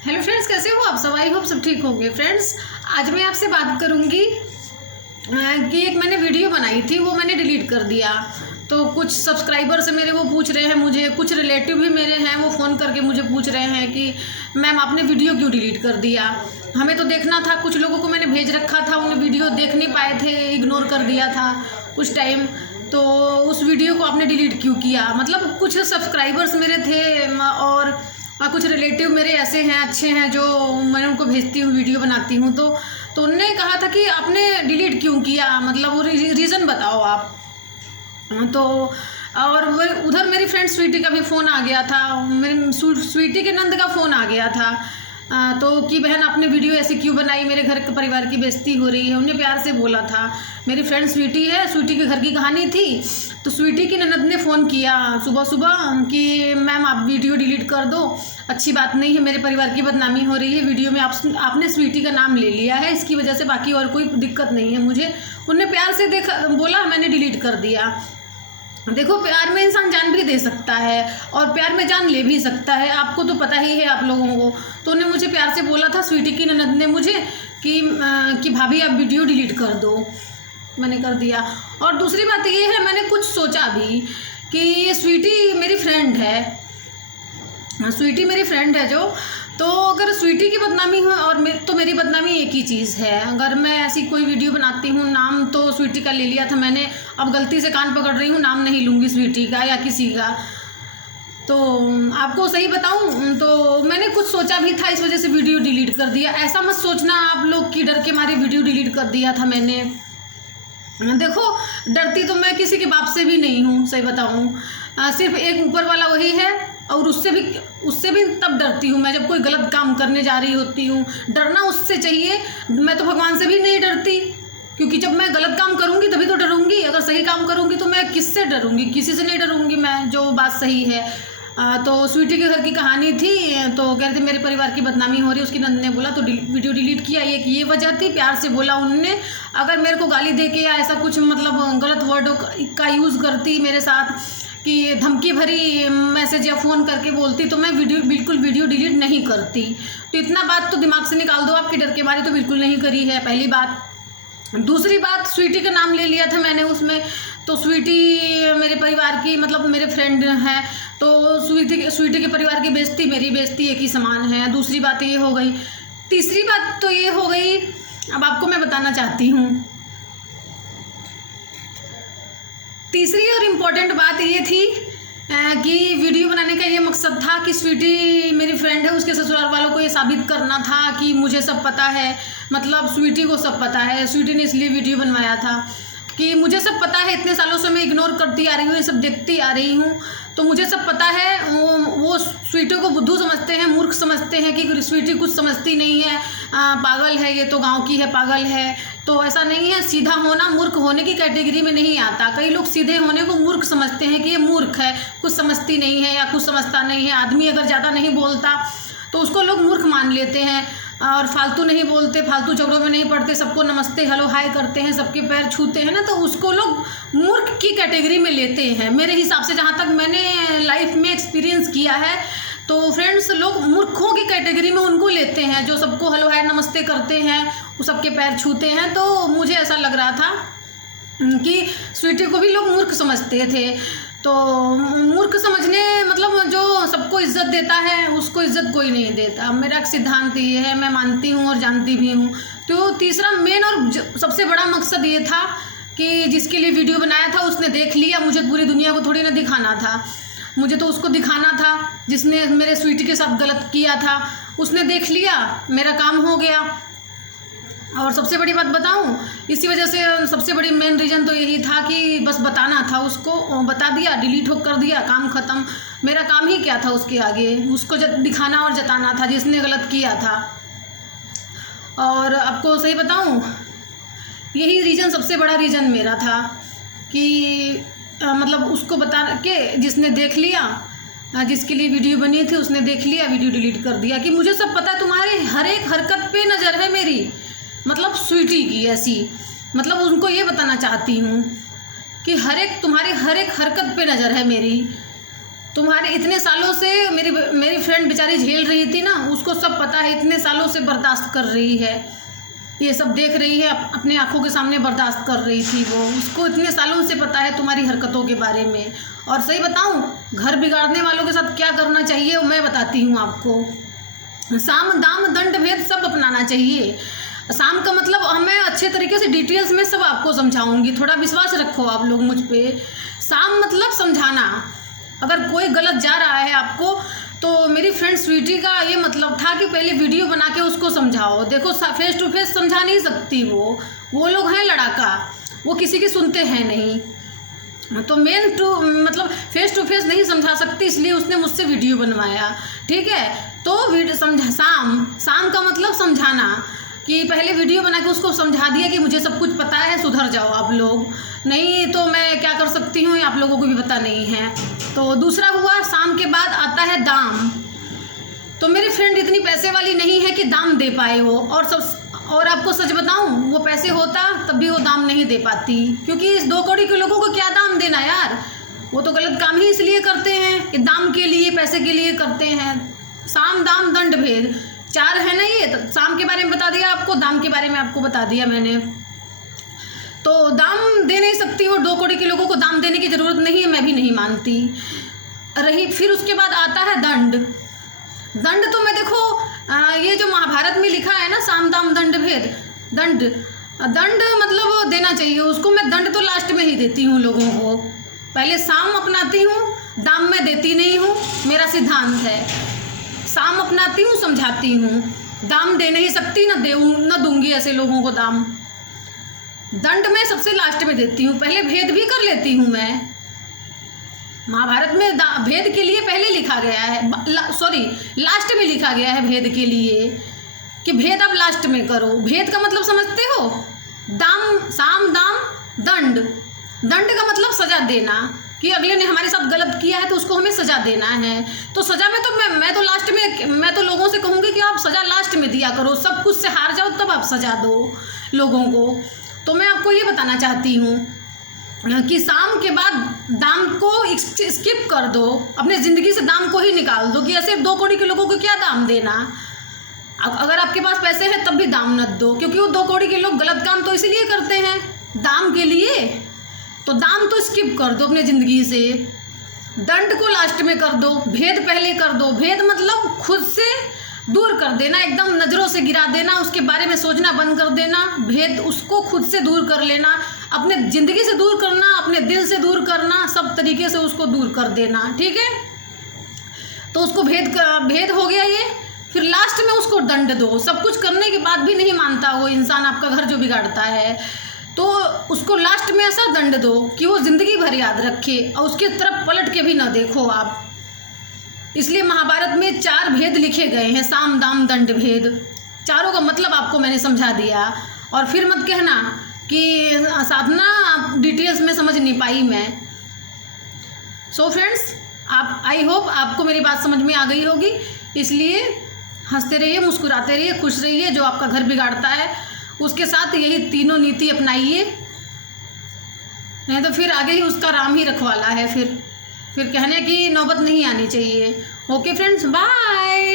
Hello friends, कैसे हो आप सब? आई होप सब ठीक होंगे। फ्रेंड्स, आज मैं आपसे बात करूंगी कि एक मैंने वीडियो बनाई थी, वो मैंने डिलीट कर दिया। तो कुछ सब्सक्राइबर्स मेरे वो पूछ रहे हैं मुझे, कुछ रिलेटिव भी मेरे हैं वो फ़ोन करके मुझे पूछ रहे हैं कि मैम आपने वीडियो क्यों डिलीट कर दिया। हमें तो देखना था, कुछ लोगों को मैंने भेज रखा था, उन्हें वीडियो देख नहीं पाए थे, इग्नोर कर दिया था उस टाइम। तो उस वीडियो को आपने डिलीट क्यों किया? मतलब कुछ सब्सक्राइबर्स मेरे थे और कुछ रिलेटिव मेरे ऐसे हैं, अच्छे हैं, जो मैं उनको भेजती हूँ, वीडियो बनाती हूँ। तो उनने कहा था कि आपने डिलीट क्यों किया, मतलब वो रीज़न बताओ आप। तो और उधर मेरी फ्रेंड स्वीटी का भी फ़ोन आ गया था, मेरी स्वीटी के नंद का फ़ोन आ गया था। तो कि बहन आपने वीडियो ऐसे क्यों बनाई, मेरे घर के परिवार की बेइज्जती हो रही है। उन्हें प्यार से बोला था। मेरी फ्रेंड स्वीटी है, स्वीटी के घर की कहानी थी। तो स्वीटी की ननद ने फ़ोन किया सुबह सुबह कि मैम आप वीडियो डिलीट कर दो, अच्छी बात नहीं है, मेरे परिवार की बदनामी हो रही है, वीडियो में आपने स्वीटी का नाम ले लिया है, इसकी वजह से, बाकी और कोई दिक्कत नहीं है मुझे। उन्हें प्यार से बोला, मैंने डिलीट कर दिया। देखो, प्यार में इंसान जान भी दे सकता है और प्यार में जान ले भी सकता है, आपको तो पता ही है आप लोगों को। तो उन्हें मुझे प्यार से बोला था, स्वीटी की ननद ने मुझे कि भाभी आप वीडियो डिलीट कर दो। मैंने कर दिया। और दूसरी बात ये है, मैंने कुछ सोचा भी कि ये स्वीटी मेरी फ्रेंड है, स्वीटी मेरी फ्रेंड है जो, तो अगर स्वीटी की बदनामी हो और तो मेरी बदनामी एक ही चीज़ है। अगर मैं ऐसी कोई वीडियो बनाती हूँ, नाम तो स्वीटी का ले लिया था मैंने, अब गलती से कान पकड़ रही हूँ, नाम नहीं लूँगी स्वीटी का या किसी का। तो आपको सही बताऊँ तो मैंने कुछ सोचा भी था, इस वजह से वीडियो डिलीट कर दिया। ऐसा मत सोचना आप लोग कि डर के मारे वीडियो डिलीट कर दिया था मैंने। देखो, डरती तो मैं किसी के बाप से भी नहीं हूँ, सही बताऊँ। सिर्फ एक ऊपर वाला वही है, और उससे भी तब डरती हूँ मैं जब कोई गलत काम करने जा रही होती हूँ। डरना उससे चाहिए, मैं तो भगवान से भी नहीं डरती, क्योंकि जब मैं गलत काम करूँगी तभी तो डरूँगी। अगर सही काम करूँगी तो मैं किससे डरूँगी? किसी से नहीं डरूँगी मैं, जो बात सही है। तो स्वीटी के घर की कहानी थी, तो कह रहे थे मेरे परिवार की बदनामी हो रही है, उसकी नंद ने बोला तो वीडियो डिलीट किया। ये वजह थी, प्यार से बोला उनने। अगर मेरे को गाली दे के या ऐसा कुछ मतलब गलत वर्डों का यूज़ करती मेरे साथ, कि धमकी भरी मैसेज या फ़ोन करके बोलती, तो मैं बिल्कुल वीडियो डिलीट नहीं करती। तो इतना बात तो दिमाग से निकाल दो, आपके डर के बारे तो बिल्कुल नहीं करी है, पहली बात। दूसरी बात, स्वीटी का नाम ले लिया था मैंने उसमें, तो स्वीटी मेरे परिवार की, मतलब मेरे फ्रेंड हैं, तो स्वीटी के परिवार की बेइज्जती मेरी बेइज्जती एक ही समान है। दूसरी बात ये हो गई। तीसरी बात तो ये हो गई, अब आपको मैं बताना चाहती हूँ। तीसरी और इम्पोर्टेंट बात ये थी कि वीडियो बनाने का ये मकसद था कि स्वीटी मेरी फ्रेंड है, उसके ससुराल वालों को ये साबित करना था कि मुझे सब पता है, मतलब स्वीटी को सब पता है। स्वीटी ने इसलिए वीडियो बनवाया था कि मुझे सब पता है, इतने सालों से मैं इग्नोर करती आ रही हूँ, ये सब देखती आ रही हूँ, तो मुझे सब पता है। वो स्वीटी को बुद्धू समझते हैं, मूर्ख समझते हैं कि स्वीटी कुछ समझती नहीं है, पागल है, ये तो गांव की है, पागल है। तो ऐसा नहीं है, सीधा होना मूर्ख होने की कैटेगरी में नहीं आता। कई लोग सीधे होने को मूर्ख समझते हैं कि ये मूर्ख है, कुछ समझती नहीं है या कुछ समझता नहीं है। आदमी अगर ज़्यादा नहीं बोलता तो उसको लोग मूर्ख मान लेते हैं, और फालतू नहीं बोलते, फालतू झगड़ों में नहीं पड़ते, सबको नमस्ते हेलो हाय करते हैं, सबके पैर छूते हैं ना, तो उसको लोग मूर्ख की कैटेगरी में लेते हैं। मेरे हिसाब से, जहाँ तक मैंने लाइफ में एक्सपीरियंस किया है, तो फ्रेंड्स, लोग मूर्खों की कैटेगरी में उनको लेते हैं जो सबको हेलो हाय नमस्ते करते हैं, वो सबके पैर छूते हैं। तो मुझे ऐसा लग रहा था कि स्वीटी को भी लोग मूर्ख समझते थे। तो मूर्ख समझने, मतलब जो सबको इज्जत देता है उसको इज्जत कोई नहीं देता। मेरा एक सिद्धांत ये है, मैं मानती हूँ और जानती भी हूँ। तो तीसरा मेन और सबसे बड़ा मकसद ये था कि जिसके लिए वीडियो बनाया था उसने देख लिया, मुझे पूरी दुनिया को थोड़ी ना दिखाना था, मुझे तो उसको दिखाना था जिसने मेरे स्वीटी के साथ गलत किया था। उसने देख लिया, मेरा काम हो गया। और सबसे बड़ी बात बताऊं, इसी वजह से सबसे बड़ी मेन रीज़न तो यही था कि बस बताना था उसको, बता दिया, डिलीट हो कर दिया, काम ख़त्म। मेरा काम ही क्या था उसके आगे? उसको दिखाना और जताना था जिसने गलत किया था। और आपको सही बताऊं, यही रीज़न, सबसे बड़ा रीज़न मेरा था कि मतलब उसको बता के, जिसने देख लिया, जिसके लिए वीडियो बनी थी उसने देख लिया, वीडियो डिलीट कर दिया कि मुझे सब पता है, तुम्हारे हर एक हरकत पे नज़र है मेरी, मतलब स्वीटी की ऐसी, मतलब उनको ये बताना चाहती हूँ कि तुम्हारे हर एक हरकत पे नज़र है मेरी। तुम्हारे इतने सालों से मेरी फ्रेंड बेचारी झेल रही थी ना, उसको सब पता है, इतने सालों से बर्दाश्त कर रही है, ये सब देख रही है, अपने आंखों के सामने बर्दाश्त कर रही थी वो, उसको इतने सालों से पता है तुम्हारी हरकतों के बारे में। और सही बताऊं, घर बिगाड़ने वालों के साथ क्या करना चाहिए वो मैं बताती हूँ आपको। साम दाम दंड भेद सब अपनाना चाहिए। साम का मतलब हमें अच्छे तरीके से डिटेल्स में सब आपको समझाऊंगी, थोड़ा विश्वास रखो आप लोग मुझ पे। साम मतलब समझाना, अगर कोई गलत जा रहा है आपको, तो मेरी फ्रेंड स्वीटी का ये मतलब था कि पहले वीडियो बना के उसको समझाओ। देखो फेस टू फेस समझा नहीं सकती वो लोग हैं लड़ाका, वो किसी की सुनते हैं नहीं, तो मतलब फेस टू फेस नहीं समझा सकती, इसलिए उसने मुझसे वीडियो बनवाया, ठीक है। तो वीडियो साम का मतलब समझाना, कि पहले वीडियो बना के उसको समझा दिया कि मुझे सब कुछ पता है, सुधर जाओ आप लोग, नहीं तो मैं क्या कर सकती हूँ आप लोगों को भी पता नहीं है। तो दूसरा हुआ, शाम के बाद आता है दाम। तो मेरी फ्रेंड इतनी पैसे वाली नहीं है कि दाम दे पाए वो, और आपको सच बताऊं, वो पैसे होता तब भी वो दाम नहीं दे पाती, क्योंकि इस 2 कौड़ी के लोगों को क्या दाम देना यार, वो तो गलत काम ही इसलिए करते हैं कि दाम के लिए, पैसे के लिए करते हैं। साम दाम दंड भेद 4 है ना ये, तो साम के बारे में बता दिया आपको, दाम के बारे में आपको बता दिया मैंने। तो दाम दे नहीं सकती वो, 2 कौड़ी के लोगों को दाम देने की ज़रूरत नहीं है, मैं भी नहीं मानती रही। फिर उसके बाद आता है दंड। दंड तो मैं देखो ये जो महाभारत में लिखा है ना, साम दाम दंड भेद, दंड मतलब देना चाहिए उसको। मैं दंड तो लास्ट में ही देती हूँ लोगों को, पहले साम अपनाती हूँ, दाम मैं देती नहीं हूँ, मेरा सिद्धांत है। साम अपनाती हूँ, समझाती हूँ, दाम दे नहीं सकती, न दूंगी ऐसे लोगों को दाम। दंड मैं सबसे लास्ट में देती हूँ, पहले भेद भी कर लेती हूँ मैं। महाभारत में भेद के लिए पहले लिखा गया है, लास्ट में लिखा गया है भेद के लिए, कि भेद आप लास्ट में करो। भेद का मतलब समझते हो, साम दाम दंड। दंड का मतलब सजा देना, कि अगले ने हमारे साथ गलत किया है तो उसको हमें सजा देना है। तो सजा में तो मैं तो लास्ट में, मैं तो लोगों से कहूँगी कि आप सजा लास्ट में दिया करो, सब कुछ से हार जाओ तब आप सजा दो लोगों को। तो मैं आपको ये बताना चाहती हूँ कि शाम के बाद दाम को स्किप कर दो, अपने ज़िंदगी से दाम को ही निकाल दो, कि ऐसे 2 कौड़ी के लोगों को क्या दाम देना। अगर आपके पास पैसे हैं तब भी दाम मत दो, क्योंकि वो 2 कौड़ी के लोग गलत काम तो इसलिए करते हैं दाम के लिए। तो दाम तो स्किप कर दो अपने ज़िंदगी से, दंड को लास्ट में कर दो, भेद पहले कर दो। भेद मतलब खुद से दूर कर देना, एकदम नज़रों से गिरा देना, उसके बारे में सोचना बंद कर देना। भेद उसको खुद से दूर कर लेना, अपने ज़िंदगी से दूर करना, अपने दिल से दूर करना, सब तरीके से उसको दूर कर देना, ठीक है। तो उसको भेद हो गया ये। फिर लास्ट में उसको दंड दो। सब कुछ करने के बाद भी नहीं मानता वो इंसान, आपका घर जो बिगाड़ता है, तो उसको लास्ट में ऐसा दंड दो कि वो ज़िंदगी भर याद रखे और उसकी तरफ पलट के भी ना देखो आप। इसलिए महाभारत में 4 भेद लिखे गए हैं, साम दाम दंड भेद। चारों का मतलब आपको मैंने समझा दिया। और फिर मत कहना कि साधना डिटेल्स में समझ नहीं पाई मैं। सो फ्रेंड्स, आप आई होप आपको मेरी बात समझ में आ गई होगी। इसलिए हंसते रहिए, मुस्कुराते रहिए, खुश रहिए। जो आपका घर बिगाड़ता है उसके साथ यही तीनों नीति अपनाइए, नहीं तो फिर आगे ही उसका राम ही रखवाला है। फिर कहने की नौबत नहीं आनी चाहिए। Okay friends, bye.